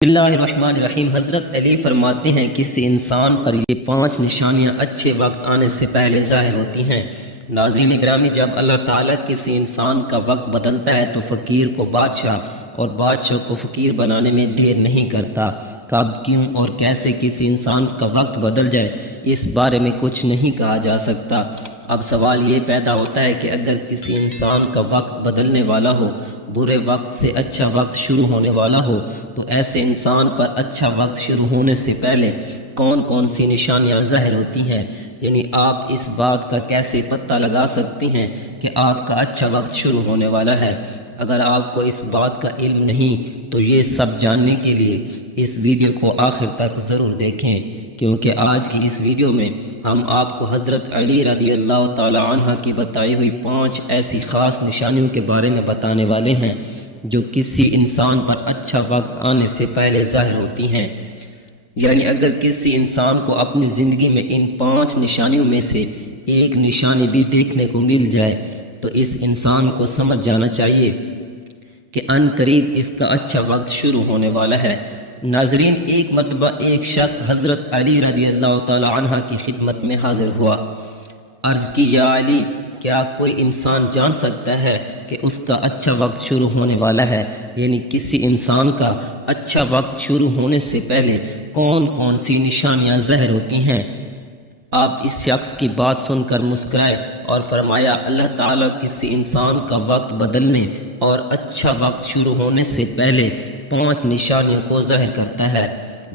بسم اللہ الرحمن الرحیم۔ حضرت علی فرماتے ہیں کسی انسان پر یہ 5 نشانیاں اچھے وقت آنے سے پہلے ظاہر ہوتی ہیں۔ ناظرین گرامی، جب اللہ تعالیٰ کسی انسان کا وقت بدلتا ہے تو فقیر کو بادشاہ اور بادشاہ کو فقیر بنانے میں دیر نہیں کرتا۔ کب، کیوں اور کیسے کسی انسان کا وقت بدل جائے اس بارے میں کچھ نہیں کہا جا سکتا۔ اب سوال یہ پیدا ہوتا ہے کہ اگر کسی انسان کا وقت بدلنے والا ہو، برے وقت سے اچھا وقت شروع ہونے والا ہو، تو ایسے انسان پر اچھا وقت شروع ہونے سے پہلے کون کون سی نشانیاں ظاہر ہوتی ہیں؟ یعنی آپ اس بات کا کیسے پتہ لگا سکتی ہیں کہ آپ کا اچھا وقت شروع ہونے والا ہے؟ اگر آپ کو اس بات کا علم نہیں تو یہ سب جاننے کے لیے اس ویڈیو کو آخر تک ضرور دیکھیں، کیونکہ آج کی اس ویڈیو میں ہم آپ کو حضرت علی رضی اللہ تعالی عنہ کی بتائی ہوئی 5 ایسی خاص نشانیوں کے بارے میں بتانے والے ہیں جو کسی انسان پر اچھا وقت آنے سے پہلے ظاہر ہوتی ہیں۔ یعنی اگر کسی انسان کو اپنی زندگی میں ان 5 نشانیوں میں سے ایک نشانی بھی دیکھنے کو مل جائے تو اس انسان کو سمجھ جانا چاہیے کہ ان قریب اس کا اچھا وقت شروع ہونے والا ہے۔ ناظرین، ایک مرتبہ ایک شخص حضرت علی رضی اللہ تعالی عنہ کی خدمت میں حاضر ہوا۔ عرض کی، یا علی، کیا کوئی انسان جان سکتا ہے کہ اس کا اچھا وقت شروع ہونے والا ہے؟ یعنی کسی انسان کا اچھا وقت شروع ہونے سے پہلے کون کون سی نشانیاں ظاہر ہوتی ہیں؟ آپ اس شخص کی بات سن کر مسکرائے اور فرمایا، اللہ تعالیٰ کسی انسان کا وقت بدلنے اور اچھا وقت شروع ہونے سے پہلے 5 نشانیوں کو ظاہر کرتا ہے،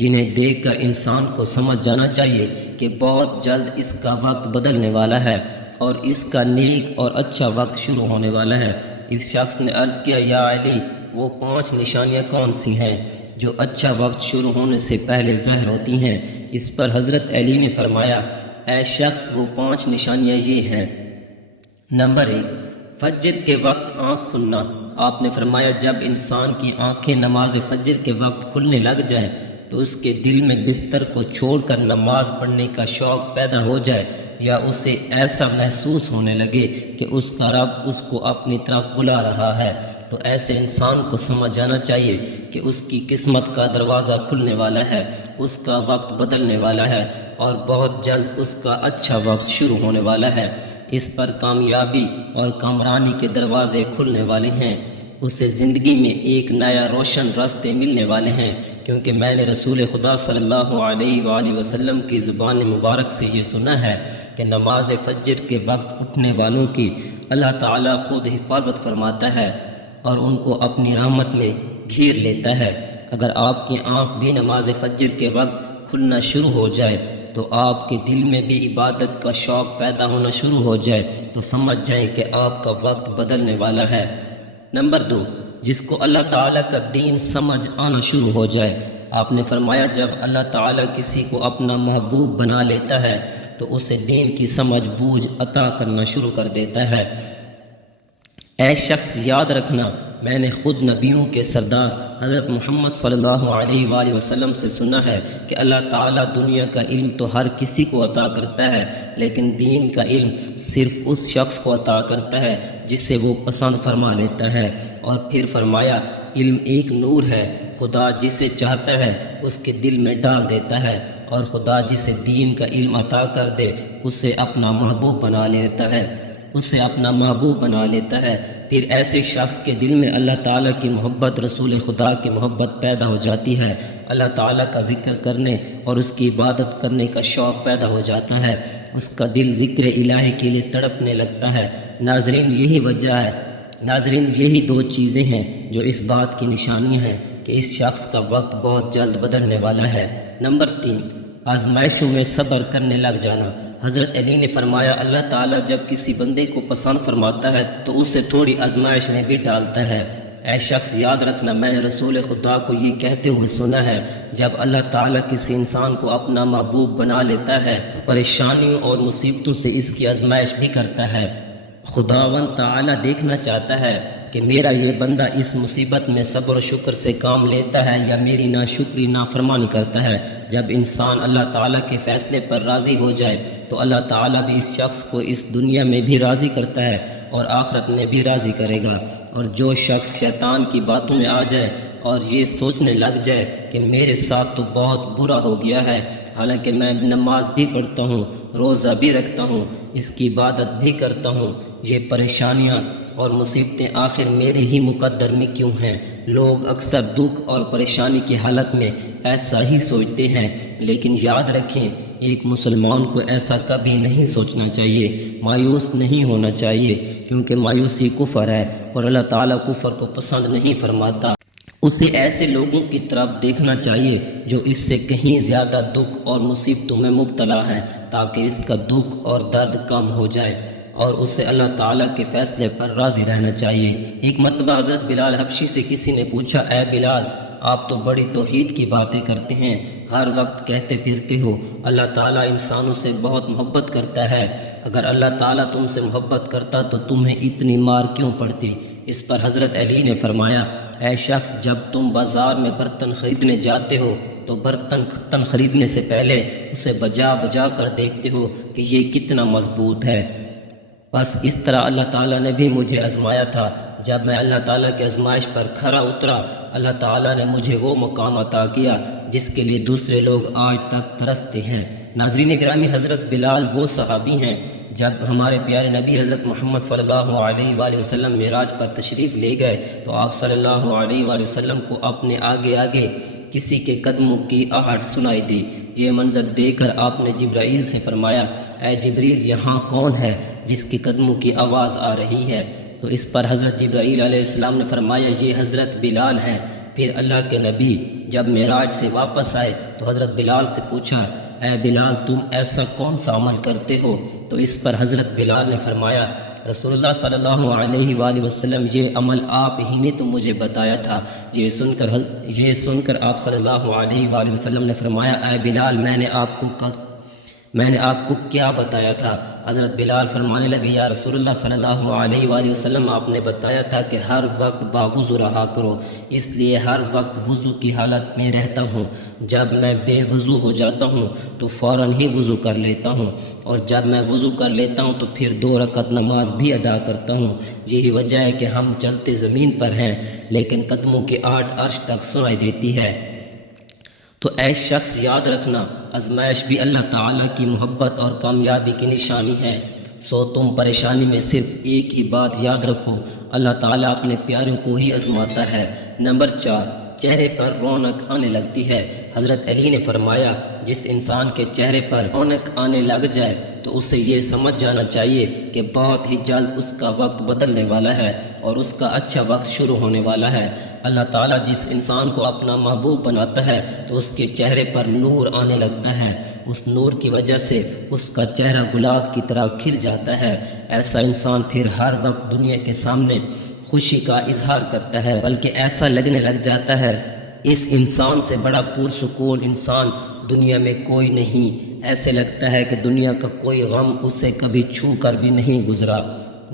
جنہیں دیکھ کر انسان کو سمجھ جانا چاہیے کہ بہت جلد اس کا وقت بدلنے والا ہے اور اس کا نیک اور اچھا وقت شروع ہونے والا ہے۔ اس شخص نے عرض کیا، یا علی، وہ 5 نشانیاں کون سی ہیں جو اچھا وقت شروع ہونے سے پہلے ظاہر ہوتی ہیں؟ اس پر حضرت علی نے فرمایا، اے شخص، وہ 5 نشانیاں یہ ہیں۔ نمبر 1، فجر کے وقت آنکھ کھلنا۔ آپ نے فرمایا، جب انسان کی آنکھیں نماز فجر کے وقت کھلنے لگ جائیں تو اس کے دل میں بستر کو چھوڑ کر نماز پڑھنے کا شوق پیدا ہو جائے، یا اسے ایسا محسوس ہونے لگے کہ اس کا رب اس کو اپنی طرف بلا رہا ہے، تو ایسے انسان کو سمجھ جانا چاہیے کہ اس کی قسمت کا دروازہ کھلنے والا ہے، اس کا وقت بدلنے والا ہے اور بہت جلد اس کا اچھا وقت شروع ہونے والا ہے۔ اس پر کامیابی اور کامرانی کے دروازے کھلنے والے ہیں، اسے زندگی میں ایک نیا روشن راستے ملنے والے ہیں، کیونکہ میں نے رسول خدا صلی اللہ علیہ وآلہ وسلم کی زبان مبارک سے یہ سنا ہے کہ نماز فجر کے وقت اٹھنے والوں کی اللہ تعالیٰ خود حفاظت فرماتا ہے اور ان کو اپنی رحمت میں گھیر لیتا ہے۔ اگر آپ کی آنکھ بھی نماز فجر کے وقت کھلنا شروع ہو جائے تو آپ کے دل میں بھی عبادت کا شوق پیدا ہونا شروع ہو جائے تو سمجھ جائیں کہ آپ کا وقت بدلنے والا ہے۔ نمبر 2، جس کو اللہ تعالیٰ کا دین سمجھ آنا شروع ہو جائے۔ آپ نے فرمایا، جب اللہ تعالیٰ کسی کو اپنا محبوب بنا لیتا ہے تو اسے دین کی سمجھ بوجھ عطا کرنا شروع کر دیتا ہے۔ اے شخص، یاد رکھنا، میں نے خود نبیوں کے سردار حضرت محمد صلی اللہ علیہ وآلہ وسلم سے سنا ہے کہ اللہ تعالیٰ دنیا کا علم تو ہر کسی کو عطا کرتا ہے، لیکن دین کا علم صرف اس شخص کو عطا کرتا ہے جسے وہ پسند فرما لیتا ہے۔ اور پھر فرمایا، علم ایک نور ہے، خدا جسے چاہتا ہے اس کے دل میں ڈال دیتا ہے، اور خدا جسے دین کا علم عطا کر دے اسے اپنا محبوب بنا لیتا ہے۔ پھر ایسے شخص کے دل میں اللہ تعالیٰ کی محبت، رسول خدا کی محبت پیدا ہو جاتی ہے، اللہ تعالیٰ کا ذکر کرنے اور اس کی عبادت کرنے کا شوق پیدا ہو جاتا ہے، اس کا دل ذکر الہی کے لیے تڑپنے لگتا ہے۔ ناظرین، یہی 2 چیزیں ہیں جو اس بات کی نشانی ہیں کہ اس شخص کا وقت بہت جلد بدلنے والا ہے۔ نمبر 3، آزمائشوں میں صبر کرنے لگ جانا۔ حضرت علی نے فرمایا، اللہ تعالیٰ جب کسی بندے کو پسند فرماتا ہے تو اسے تھوڑی آزمائش میں بھی ڈالتا ہے۔ اے شخص، یاد رکھنا، میں نے رسول خدا کو یہ کہتے ہوئے سنا ہے، جب اللہ تعالیٰ کسی انسان کو اپنا محبوب بنا لیتا ہے پریشانیوں اور مصیبتوں سے اس کی آزمائش بھی کرتا ہے۔ خداوند تعالیٰ دیکھنا چاہتا ہے کہ میرا یہ بندہ اس مصیبت میں صبر و شکر سے کام لیتا ہے یا میری ناشکری نافرمانی کرتا ہے۔ جب انسان اللہ تعالیٰ کے فیصلے پر راضی ہو جائے تو اللہ تعالیٰ بھی اس شخص کو اس دنیا میں بھی راضی کرتا ہے اور آخرت میں بھی راضی کرے گا، اور جو شخص شیطان کی باتوں میں آ جائے اور یہ سوچنے لگ جائے کہ میرے ساتھ تو بہت برا ہو گیا ہے، حالانکہ میں نماز بھی پڑھتا ہوں، روزہ بھی رکھتا ہوں، اس کی عبادت بھی کرتا ہوں، یہ پریشانیاں اور مصیبتیں آخر میرے ہی مقدر میں کیوں ہیں؟ لوگ اکثر دکھ اور پریشانی کی حالت میں ایسا ہی سوچتے ہیں، لیکن یاد رکھیں ایک مسلمان کو ایسا کبھی نہیں سوچنا چاہیے، مایوس نہیں ہونا چاہیے، کیونکہ مایوسی کفر ہے اور اللہ تعالیٰ کفر کو پسند نہیں فرماتا۔ اسے ایسے لوگوں کی طرف دیکھنا چاہیے جو اس سے کہیں زیادہ دکھ اور مصیبتوں میں مبتلا ہیں، تاکہ اس کا دکھ اور درد کم ہو جائے اور اسے اللہ تعالیٰ کے فیصلے پر راضی رہنا چاہیے۔ ایک مرتبہ حضرت بلال حبشی سے کسی نے پوچھا، اے بلال، آپ تو بڑی توحید کی باتیں کرتے ہیں، ہر وقت کہتے پھرتے ہو اللہ تعالیٰ انسانوں سے بہت محبت کرتا ہے، اگر اللہ تعالیٰ تم سے محبت کرتا تو تمہیں اتنی مار کیوں پڑتی؟ اس پر حضرت علی نے فرمایا، اے شخص، جب تم بازار میں برتن خریدنے جاتے ہو تو برتن خریدنے سے پہلے اسے بجا بجا کر دیکھتے ہو کہ یہ کتنا مضبوط ہے۔ بس اس طرح اللہ تعالیٰ نے بھی مجھے آزمایا تھا، جب میں اللہ تعالیٰ کی آزمائش پر کھرا اترا، اللہ تعالیٰ نے مجھے وہ مقام عطا کیا جس کے لیے دوسرے لوگ آج تک ترستے ہیں۔ ناظرین گرامی، حضرت بلال وہ صحابی ہیں جب ہمارے پیارے نبی حضرت محمد صلی اللہ علیہ وآلہ وسلم معراج پر تشریف لے گئے تو آپ صلی اللہ علیہ وآلہ وسلم کو اپنے آگے آگے کسی کے قدموں کی آہٹ سنائی دی۔ یہ منظر دیکھ کر آپ نے جبرائیل سے فرمایا، اے جبریل، یہاں کون ہے جس کے قدموں کی آواز آ رہی ہے؟ تو اس پر حضرت جبرائیل علیہ السلام نے فرمایا، یہ حضرت بلال ہیں۔ پھر اللہ کے نبی جب معراج سے واپس آئے تو حضرت بلال سے پوچھا، اے بلال، تم ایسا کون سا عمل کرتے ہو؟ تو اس پر حضرت بلال نے فرمایا، رسول اللہ صلی اللہ علیہ وآلہ وسلم، یہ عمل آپ ہی نے تو مجھے بتایا تھا۔ یہ سن کر آپ صلی اللہ علیہ وآلہ وسلم نے فرمایا، اے بلال، میں نے آپ کو کیا بتایا تھا؟ حضرت بلال فرمانے لگے، یا رسول اللہ صلی اللہ علیہ وآلہ وسلم، آپ نے بتایا تھا کہ ہر وقت باوضو رہا کرو، اس لیے ہر وقت وضو کی حالت میں رہتا ہوں۔ جب میں بے وضو ہو جاتا ہوں تو فوراً ہی وضو کر لیتا ہوں، اور جب میں وضو کر لیتا ہوں تو پھر 2 رکعت نماز بھی ادا کرتا ہوں۔ یہی وجہ ہے کہ ہم چلتے زمین پر ہیں لیکن قدموں کی آہٹ عرش تک سنائی دیتی ہے۔ تو اے شخص، یاد رکھنا، آزمائش بھی اللہ تعالیٰ کی محبت اور کامیابی کی نشانی ہے۔ سو تم پریشانی میں صرف ایک ہی بات یاد رکھو، اللہ تعالیٰ اپنے پیاروں کو ہی آزماتا ہے۔ نمبر 4، چہرے پر رونق آنے لگتی ہے۔ حضرت علی نے فرمایا، جس انسان کے چہرے پر رونق آنے لگ جائے تو اسے یہ سمجھ جانا چاہیے کہ بہت ہی جلد اس کا وقت بدلنے والا ہے اور اس کا اچھا وقت شروع ہونے والا ہے۔ اللہ تعالیٰ جس انسان کو اپنا محبوب بناتا ہے تو اس کے چہرے پر نور آنے لگتا ہے، اس نور کی وجہ سے اس کا چہرہ گلاب کی طرح کھل جاتا ہے۔ ایسا انسان پھر ہر وقت دنیا کے سامنے خوشی کا اظہار کرتا ہے، بلکہ ایسا لگنے لگ جاتا ہے اس انسان سے بڑا پرسکون انسان دنیا میں کوئی نہیں۔ ایسے لگتا ہے کہ دنیا کا کوئی غم اسے کبھی چھو کر بھی نہیں گزرا۔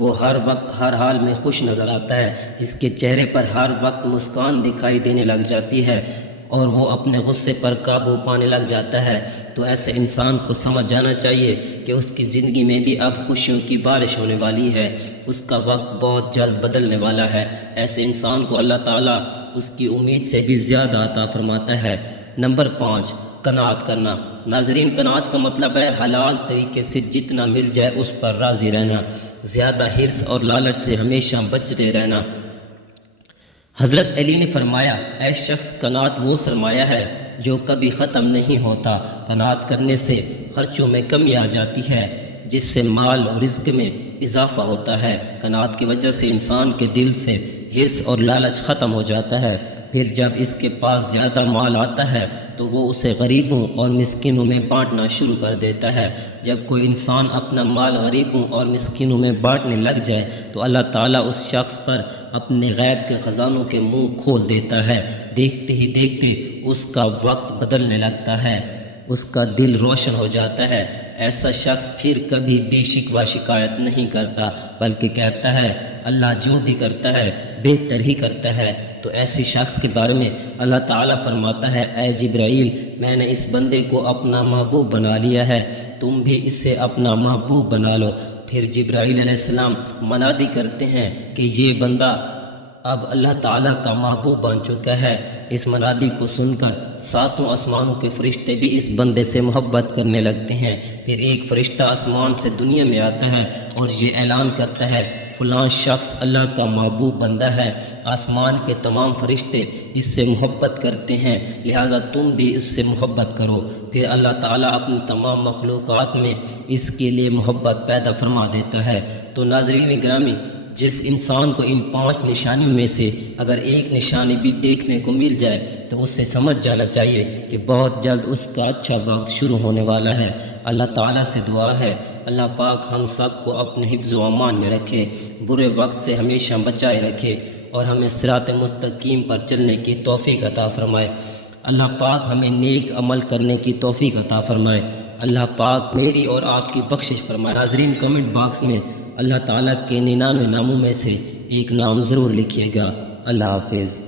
وہ ہر وقت ہر حال میں خوش نظر آتا ہے، اس کے چہرے پر ہر وقت مسکان دکھائی دینے لگ جاتی ہے اور وہ اپنے غصے پر قابو پانے لگ جاتا ہے۔ تو ایسے انسان کو سمجھ جانا چاہیے کہ اس کی زندگی میں بھی اب خوشیوں کی بارش ہونے والی ہے، اس کا وقت بہت جلد بدلنے والا ہے۔ ایسے انسان کو اللہ تعالیٰ اس کی امید سے بھی زیادہ عطا فرماتا ہے۔ نمبر 5، قناعت کرنا۔ ناظرین، قناعت کا مطلب ہے حلال طریقے سے جتنا مل جائے اس پر راضی رہنا، زیادہ حرص اور لالچ سے ہمیشہ بچتے رہنا۔ حضرت علی نے فرمایا، اے شخص، قناعت وہ سرمایہ ہے جو کبھی ختم نہیں ہوتا۔ قناعت کرنے سے خرچوں میں کمی آ جاتی ہے، جس سے مال اور رزق میں اضافہ ہوتا ہے۔ قناعت کی وجہ سے انسان کے دل سے حرص اور لالچ ختم ہو جاتا ہے۔ پھر جب اس کے پاس زیادہ مال آتا ہے تو وہ اسے غریبوں اور مسکینوں میں بانٹنا شروع کر دیتا ہے۔ جب کوئی انسان اپنا مال غریبوں اور مسکینوں میں بانٹنے لگ جائے تو اللہ تعالیٰ اس شخص پر اپنے غیب کے خزانوں کے منہ کھول دیتا ہے۔ دیکھتے ہی دیکھتے اس کا وقت بدلنے لگتا ہے، اس کا دل روشن ہو جاتا ہے۔ ایسا شخص پھر کبھی بھی شکوہ شکایت نہیں کرتا، بلکہ کہتا ہے اللہ جو بھی کرتا ہے بہتر ہی کرتا ہے۔ تو ایسی شخص کے بارے میں اللہ تعالیٰ فرماتا ہے، اے جبرائیل، میں نے اس بندے کو اپنا محبوب بنا لیا ہے، تم بھی اسے اپنا محبوب بنا لو۔ پھر جبرائیل علیہ السلام منادی کرتے ہیں کہ یہ بندہ اب اللہ تعالیٰ کا محبوب بن چکا ہے۔ اس منادی کو سن کر ساتوں آسمانوں کے فرشتے بھی اس بندے سے محبت کرنے لگتے ہیں۔ پھر ایک فرشتہ آسمان سے دنیا میں آتا ہے اور یہ اعلان کرتا ہے فلاں شخص اللہ کا محبوب بندہ ہے۔ آسمان کے تمام فرشتے اس سے محبت کرتے ہیں، لہٰذا تم بھی اس سے محبت کرو۔ پھر اللہ تعالیٰ اپنی تمام مخلوقات میں اس کے لیے محبت پیدا فرما دیتا ہے۔ تو ناظرین گرامی، جس انسان کو ان 5 نشانیوں میں سے اگر ایک نشانی بھی دیکھنے کو مل جائے تو اسے سمجھ جانا چاہیے کہ بہت جلد اس کا اچھا وقت شروع ہونے والا ہے۔ اللہ تعالیٰ سے دعا ہے اللہ پاک ہم سب کو اپنے حفظ و امان میں رکھے، برے وقت سے ہمیشہ بچائے رکھے اور ہمیں صراط مستقیم پر چلنے کی توفیق عطا فرمائے۔ اللہ پاک ہمیں نیک عمل کرنے کی توفیق عطا فرمائے۔ اللہ پاک میری اور آپ کی بخشش فرمائے۔ ناظرین کمنٹ باکس میں اللہ تعالیٰ کے 99 ناموں میں سے ایک نام ضرور لکھیے گا۔ اللہ حافظ۔